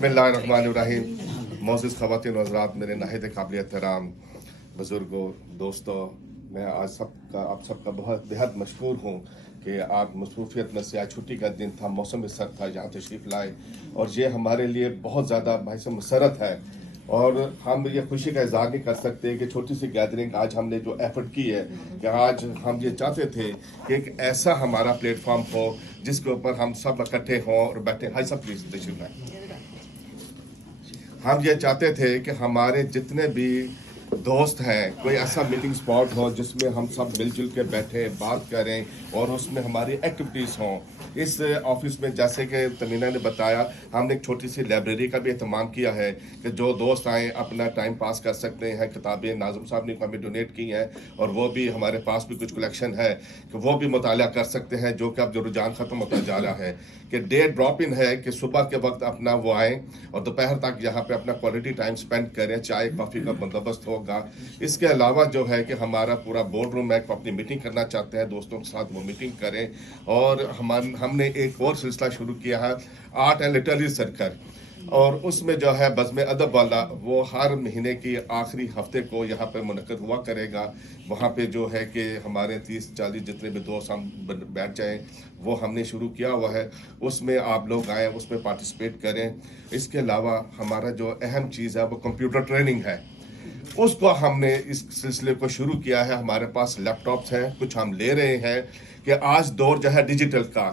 बिस्मिल्लाहिर्रहमानिर्रहीम। मोअज़्ज़िज़ ख़वातीन व हज़रात, मेरे नहायत काबिल एहतराम बुज़ुर्गों, दोस्तों, मैं आज आप सबका बहुत बेहद मशकूर हूँ कि आप मसरूफ़ियत में से आज छुट्टी का दिन था, मौसम सर्द था, यहाँ तशरीफ़ लाए और ये हमारे लिए बहुत ज़्यादा भाई साहब मसरत है। और हम ये खुशी का इज़हार नहीं कर सकते कि छोटी सी गैदरिंग आज हमने जो एफर्ट की है कि आज हम ये चाहते थे कि एक ऐसा हमारा प्लेटफॉर्म हो जिसके ऊपर हम सब इकट्ठे हों और बैठे। हाई सब प्लीज़ तशरीफ़ लाएं। हम ये चाहते थे कि हमारे जितने भी दोस्त हैं, कोई ऐसा मीटिंग स्पॉट हो जिसमें हम सब मिलजुल के बैठे बात करें और उसमें हमारी एक्टिविटीज़ हों। इस ऑफिस में जैसे कि तमीना ने बताया, हमने एक छोटी सी लाइब्रेरी का भी एहतमाम किया है कि जो दोस्त आएँ अपना टाइम पास कर सकते हैं। किताबें नाज़िम साहब ने हमें डोनेट की हैं और वो भी हमारे पास भी कुछ कलेक्शन है कि वो भी मुताला कर सकते हैं, जो कि अब जो रुझान ख़त्म होता जा रहा है कि डे ड्रॉप इन है कि सुबह के वक्त अपना वो आएँ और दोपहर तक यहाँ पे अपना क्वालिटी टाइम स्पेंड करें, चाय कॉफ़ी का बंदोबस्त होगा। इसके अलावा जो है कि हमारा पूरा बोर्ड रूम है, अपनी मीटिंग करना चाहते हैं दोस्तों के साथ, वो मीटिंग करें। और हमने एक और सिलसिला शुरू किया है, आर्ट एंड लिटरेरी सर्कल, और उसमें जो है बज़्म अदब वाला वो हर महीने की आखिरी हफ्ते को यहाँ पे मुनक़्क़िद हुआ करेगा। वहाँ पे जो है कि हमारे 30-40 जितने भी दोस्त हम बैठ जाएं, वो हमने शुरू किया हुआ है। उसमें आप लोग आएँ, उसमें पार्टिसिपेट करें। इसके अलावा हमारा जो अहम चीज़ है वो कंप्यूटर ट्रेनिंग है, उसको हमने इस सिलसिले को शुरू किया है। हमारे पास लैपटॉप्स हैं, कुछ हम ले रहे हैं कि आज दौर जो है डिजिटल का,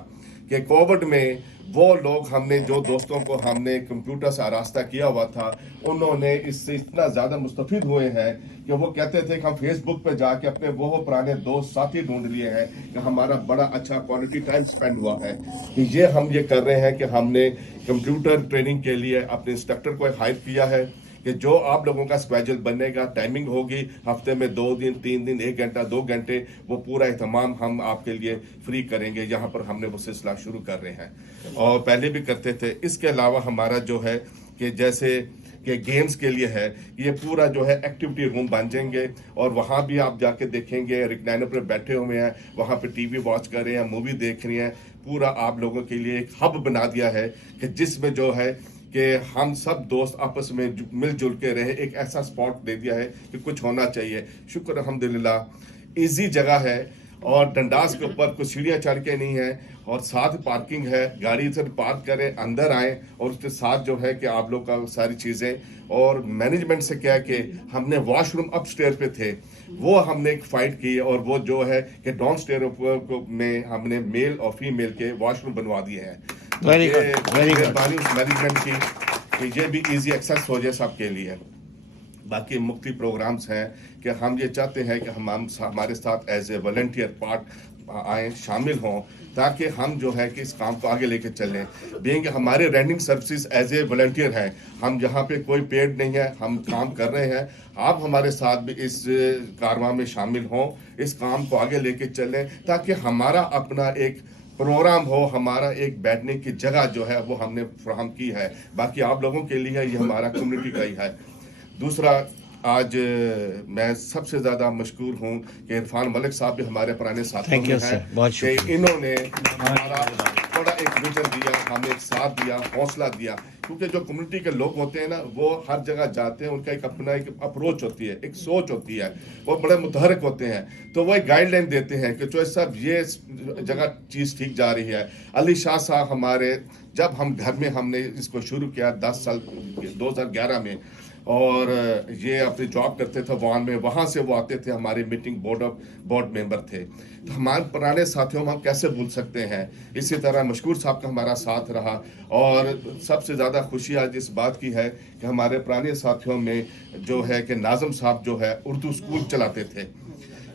कि कोविड में वो लोग हमने जो दोस्तों को हमने कंप्यूटर से आरास्ता किया हुआ था, उन्होंने इससे इतना ज़्यादा मुस्तफ़ीद हुए हैं कि वो कहते थे कि हम फेसबुक पे जाके अपने वो पुराने दोस्त साथी ढूंढ लिए हैं कि हमारा बड़ा अच्छा क्वालिटी टाइम स्पेंड हुआ है। कि ये हम ये कर रहे हैं कि हमने कंप्यूटर ट्रेनिंग के लिए अपने इंस्ट्रक्टर को हायर किया है कि जो आप लोगों का स्केड्यूल बनेगा, टाइमिंग होगी हफ्ते में 2 दिन 3 दिन 1 घंटा 2 घंटे, वो पूरा एहतमाम हम आपके लिए फ्री करेंगे। यहाँ पर हमने वो सिलसिला शुरू कर रहे हैं और पहले भी करते थे। इसके अलावा हमारा जो है कि जैसे कि गेम्स के लिए है, ये पूरा जो है एक्टिविटी रूम बन जाएंगे और वहाँ भी आप जाके देखेंगे, रिक्लाइनर पर बैठे हुए हैं, वहाँ पे टीवी वॉच कर रहे हैं, मूवी देख रही हैं। पूरा आप लोगों के लिए एक हब बना दिया है कि जिसमें जो है कि हम सब दोस्त आपस में मिलजुल के रहे। एक ऐसा स्पॉट दे दिया है कि कुछ होना चाहिए। शुक्र अल्हम्दुलिल्लाह, इजी जगह है और डंडास के ऊपर कुछ सीढ़ियाँ चढ़ के नहीं है और साथ पार्किंग है, गाड़ी से पार्क करें, अंदर आएँ और उसके साथ जो है कि आप लोग का सारी चीज़ें। और मैनेजमेंट से क्या कि हमने वॉशरूम अप स्टेयर पे थे, वो हमने एक फाइट की और वो जो है कि डाउन स्टेयर में हमने मेल और फीमेल के वॉशरूम बनवा दिए हैं। Very good, very good. Management की कि ये भी इजी एक्सेस हो जाए सबके लिए। बाकी मुख्तलिफ प्रोग्राम्स हैं कि हम ये चाहते हैं कि हम हमारे साथ एज ए वॉलंटियर पार्ट आएँ, शामिल हों, ताकि हम जो है कि इस काम को आगे लेके चलें। बीइंग हमारे rendering services as a volunteer हैं, हम यहाँ पे कोई पेड नहीं है, हम काम कर रहे हैं। आप हमारे साथ भी इस कारवां में शामिल हों, इस काम को आगे लेके चलें ताकि हमारा अपना एक प्रोग्राम हो, हमारा एक बैठने की जगह जो है वो हमने फराहम की है। बाकी आप लोगों के लिए ये हमारा कम्युनिटी का ही है। दूसरा, आज मैं सबसे ज़्यादा मशकूर हूँ कि इरफान मलिक साहब भी हमारे पुराने साथियों में हैं कि इन्होंने हमारा बड़ा एक विजन दिया, हमें एक साथ दिया, हौसला दिया। क्योंकि जो कम्युनिटी के लोग होते हैं ना, वो हर जगह जाते हैं, उनका एक अपना एक अप्रोच होती है, एक सोच होती है, वो बड़े मुतहरक होते हैं, तो वो एक गाइडलाइन देते हैं कि जो सब ये जगह चीज़ ठीक जा रही है। अली शाह साहब हमारे, जब हम घर में हमने इसको शुरू किया 10 साल 2011 में, और ये अपनी जॉब करते थे वान में, वहाँ से वो आते थे, हमारे मीटिंग बोर्ड मेंबर थे। तो हमारे पुराने साथियों में हम कैसे भूल सकते हैं। इसी तरह मशकूर साहब का हमारा साथ रहा और सबसे ज़्यादा खुशी आज इस बात की है कि हमारे पुराने साथियों में जो है कि नाज़िम साहब जो है उर्दू स्कूल चलाते थे।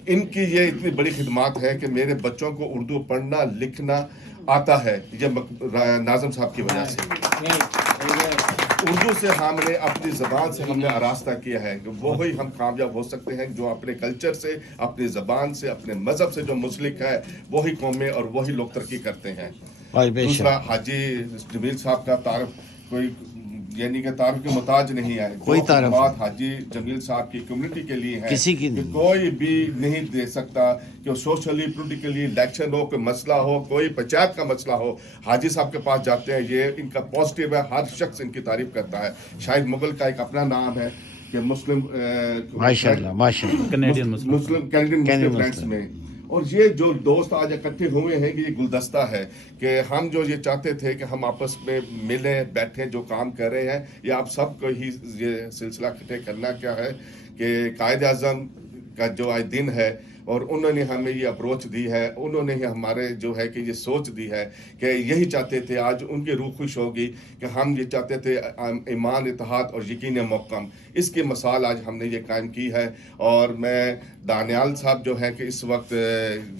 इनकी ये इतनी बड़ी खिदमत है कि मेरे बच्चों को उर्दू पढ़ना लिखना आता है, ये नाज़िम साहब की वजह से। उर्दू से हमने अपनी ज़बान से हमने आरास्ता किया है कि वो ही हम कामयाब हो सकते हैं जो अपने कल्चर से, अपनी ज़बान से, अपने मज़हब से जो मुस्लिक है, वही कौमें और वही लोग तरक्की करते हैं। दूसरा, हाजी जमील साहब का तारफ कोई यानी कि तारुफ के मोहताज नहीं है। कोई जो तारुफ बात हाजी जमील साहब की कम्युनिटी के लिए है, किसी की कि नहीं। कोई भी नहीं दे सकता कि सोशली पोलिटिकली इलेक्शन हो, कोई मसला हो, कोई पंचायत का मसला हो, हाजी साहब के पास जाते हैं। ये इनका पॉजिटिव है, हर शख्स इनकी तारीफ करता है। शाहिद मुगल का एक अपना नाम है कि मुस्लिम माशाल्लाह माशाल्लाह कैनेडियन मुस्लिम फ्रेंड्स मुस्लिम। में। और ये जो दोस्त आज इकट्ठे हुए हैं कि ये गुलदस्ता है कि हम जो ये चाहते थे कि हम आपस में मिलें बैठें, जो काम कर रहे हैं, ये आप सबको ही ये सिलसिला इकट्ठे करना क्या है कि कायद आज़म का जो आज दिन है और उन्होंने हमें ये अप्रोच दी है, उन्होंने ही हमारे जो है कि ये सोच दी है कि यही चाहते थे। आज उनकी रूह खुश होगी कि हम ये चाहते थे ईमान, इत्तेहाद और यकीन मुहक्कम, इसकी मिसाल आज हमने ये कायम की है। और मैं दानियाल साहब जो है कि इस वक्त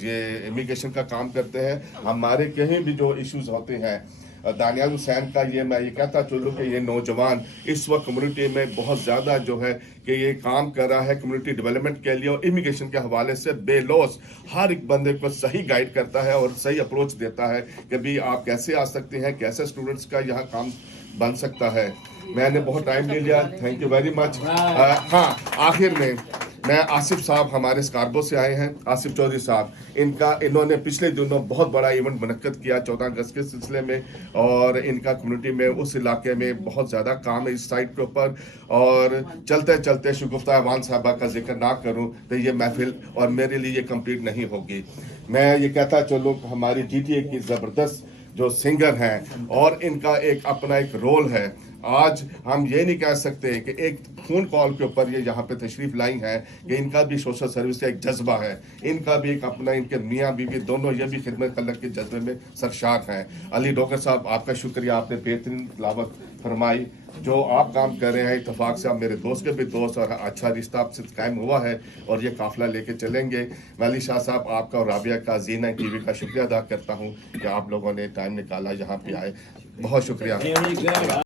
ये इमिग्रेशन का काम करते हैं, हमारे कहीं भी जो इश्यूज होते हैं, दानियाल हुसैन का ये मैं ये कहता चलूँ कि ये नौजवान इस वक्त कम्युनिटी में बहुत ज़्यादा जो है कि ये काम कर रहा है कम्युनिटी डेवलपमेंट के लिए, और इमिग्रेशन के हवाले से बेलौस हर एक बंदे को सही गाइड करता है और सही अप्रोच देता है कि भी आप कैसे आ सकते हैं, कैसे स्टूडेंट्स का यहाँ काम बन सकता है। मैंने बहुत टाइम ले लिया, थैंक यू वेरी मच। हाँ, आखिर में मैं आसिफ साहब हमारे स्कार्बो से आए हैं, आसिफ चौधरी साहब, इन्होंने पिछले दिनों बहुत बड़ा इवेंट मुनक्कद किया 14 अगस्त के सिलसिले में, और इनका कम्युनिटी में उस इलाके में बहुत ज़्यादा काम है इस साइट के ऊपर। और चलते चलते शगुफ्ता अवान साहबा का जिक्र ना करूं तो ये महफिल और मेरे लिए ये कंप्लीट नहीं होगी। मैं ये कहता चलूँ हमारी GTA की ज़बरदस्त जो सिंगर हैं और इनका एक अपना एक रोल है। आज हम ये नहीं कह सकते कि एक फ़ोन कॉल के ऊपर ये यहाँ पे तशरीफ़ लाई हैं कि इनका भी सोशल सर्विस का एक जज्बा है, इनका भी एक अपना, इनके मियाँ बीवी दोनों ये भी खिदमत खलक के जज्बे में सरशार हैं। अली डॉक्टर साहब, आपका शुक्रिया, आपने बेहतरीन तिलावत फरमाई। जो आप काम कर रहे हैं, इत्तफाक से आप मेरे दोस्त के भी दोस्त, और अच्छा रिश्ता आपसे कायम हुआ है और ये काफिला लेके चलेंगे। वली शाह साहब, आपका और राबिया का ज़ीना TV का शुक्रिया अदा करता हूँ कि आप लोगों ने टाइम निकाला, यहाँ पे आए, बहुत शुक्रिया।